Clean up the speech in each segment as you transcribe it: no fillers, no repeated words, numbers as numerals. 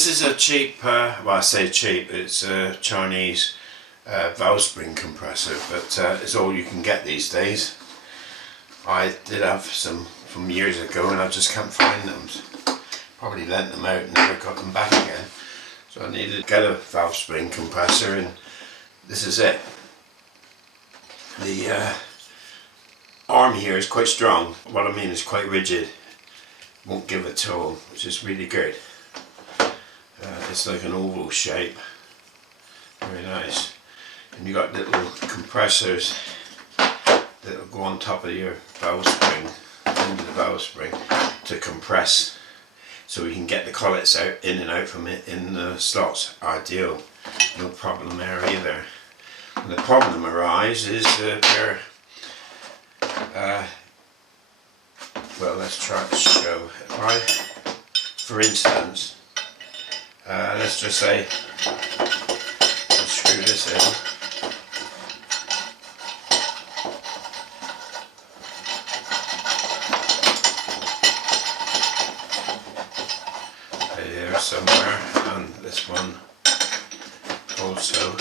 This is a cheap, well I say cheap, it's a Chinese valve spring compressor, but it's all you can get these days. I did have some from years ago and I just can't find them. Probably lent them out and never got them back again. So I needed to get a valve spring compressor, and this is it. The arm here is quite strong. What I mean is quite rigid. Won't give at all, which is really good. It's like an oval shape. Very nice. And you got little compressors that will go on top of your valve spring, into the valve spring, to compress, so we can get the collets out, in and out from it in the slots. Ideal. No problem there either. And the problem arises that well, let's try to show. If I, for instance, let's just say I'll screw this in. There somewhere, and this one also.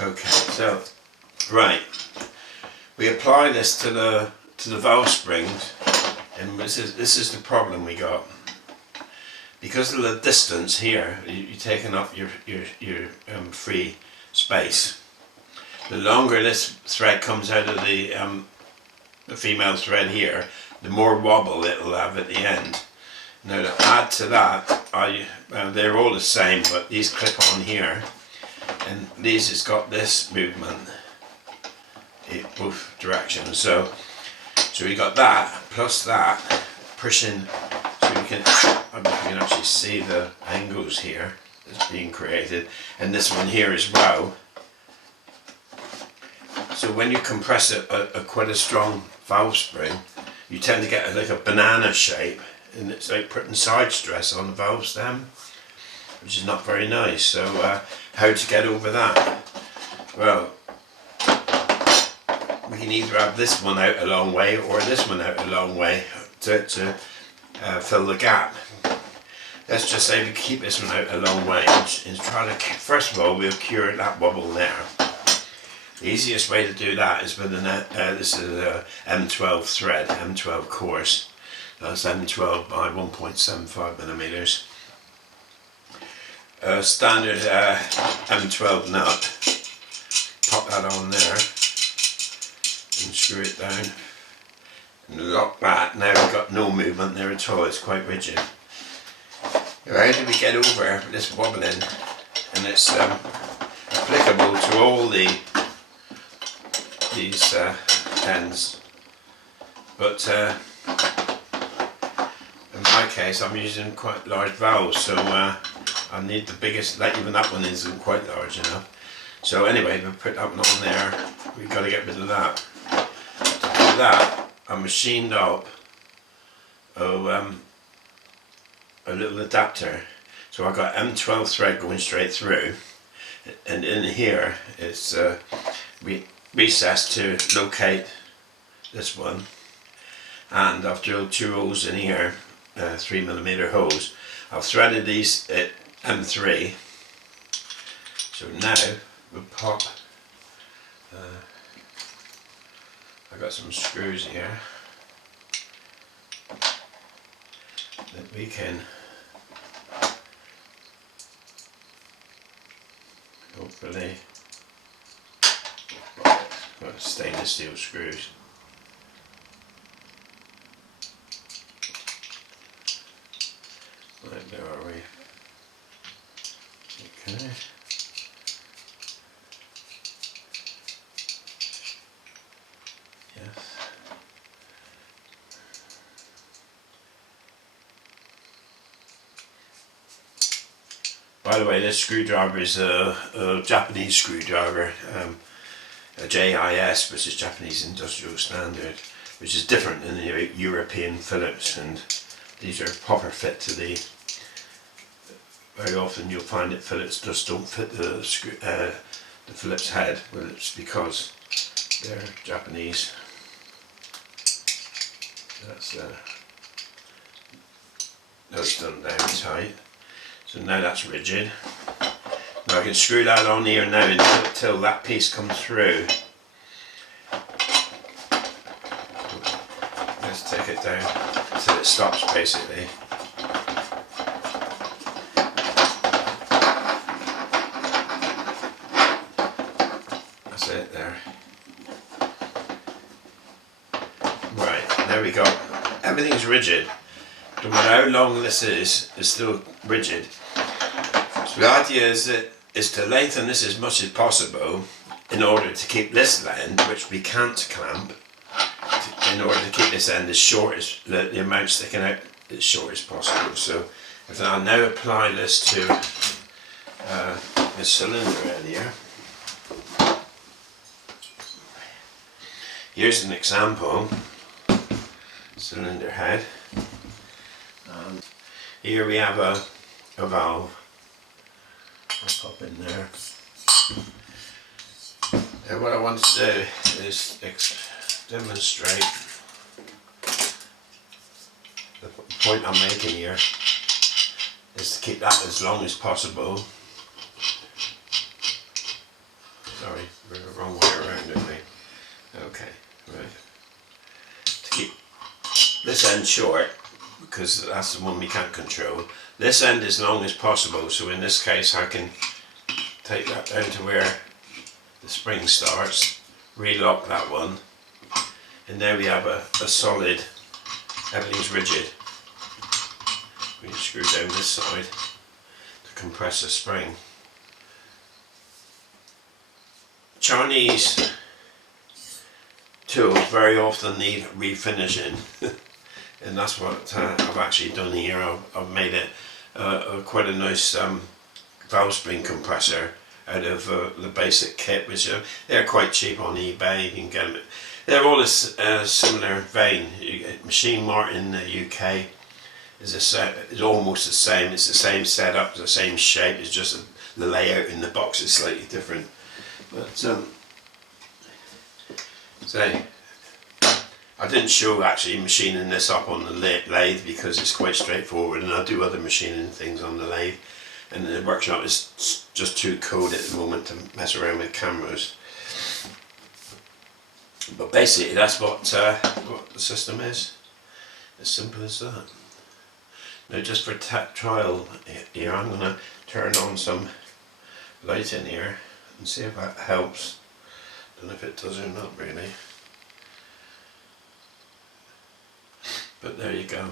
Okay, so right, we apply this to the valve springs, and this is the problem we got. Because of the distance here, you're taking up your free space. The longer this thread comes out of the female thread here, the more wobble it'll have at the end. Now to add to that, they're all the same, but these clip on here, and these has got this movement in both directions. So we got that plus that pushing, so you can actually see the angles here that's being created, and this one here as well. So when you compress quite a strong valve spring, you tend to get like a banana shape, and it's like putting side stress on the valve stem, which is not very nice. So how to get over that? Well, we can either have this one out a long way or this one out a long way to fill the gap. Let's just say we keep this one out a long way and try to, first of all, we'll cure that wobble there. The easiest way to do that is with this is a M12 thread, M12 course. That's M12 by 1.75 millimeters. Standard M12 nut. Pop that on there and screw it down and lock that. Now we've got no movement there at all, it's quite rigid. How do we get over this wobbling? And it's applicable to all these ends, but in my case I'm using quite large valves, so I need the biggest, like even that one isn't quite large enough. So anyway, we put that one on there, we've got to get rid of that. To do that, I machined up a little adapter. So I've got M12 thread going straight through, and in here it's recessed to locate this one, and I've drilled 2 holes in here, 3mm holes. I've threaded these at M3, so now we'll pop, I've got some screws here that we can hopefully, got stainless steel screws. Right, there are we. Okay. Yes. By the way, this screwdriver is a Japanese screwdriver, a JIS, which is Japanese Industrial Standard, which is different than the European Phillips, and these are proper fit to the very often you'll find that fillets just don't fit the Phillips head. Well, it's because they're Japanese. That's those done down tight. So now that's rigid. Now I can screw that on here now until that piece comes through. Let's take it down until it stops basically. That's it there. Right, there we go. Everything's rigid. No matter how long this is, it's still rigid. So the idea is to lengthen this as much as possible in order to keep this end, which we can't clamp, in order to keep this end as short as the amount sticking out as short as possible. So if I now apply this to the cylinder head here. Here's an example cylinder head. And here we have a valve. I'll pop in there. And what I want to do is demonstrate the point I'm making here is to keep that as long as possible. Sorry, we're the wrong way around, didn't we? Okay, right. To keep this end short, because that's the one we can't control. This end as long as possible, so in this case I can take that down to where the spring starts, relock that one, and now we have a solid, everything's rigid. We screw down this side to compress the spring. Chinese tools very often need refinishing. And that's what I've actually done here. I've made it quite a nice valve spring compressor out of the basic kit, which they're quite cheap on eBay. You can get them. They're all a similar vein. Machine Mart in the UK is almost the same. It's the same setup, the same shape. It's just the layout in the box is slightly different. But say. I didn't show actually machining this up on the lathe because it's quite straightforward, and I do other machining things on the lathe, and the workshop is just too cold at the moment to mess around with cameras. But basically that's what the system is. As simple as that. Now just for trial here, I'm going to turn on some light in here and see if that helps. Don't know if it does or not really. But there you go,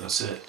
that's it.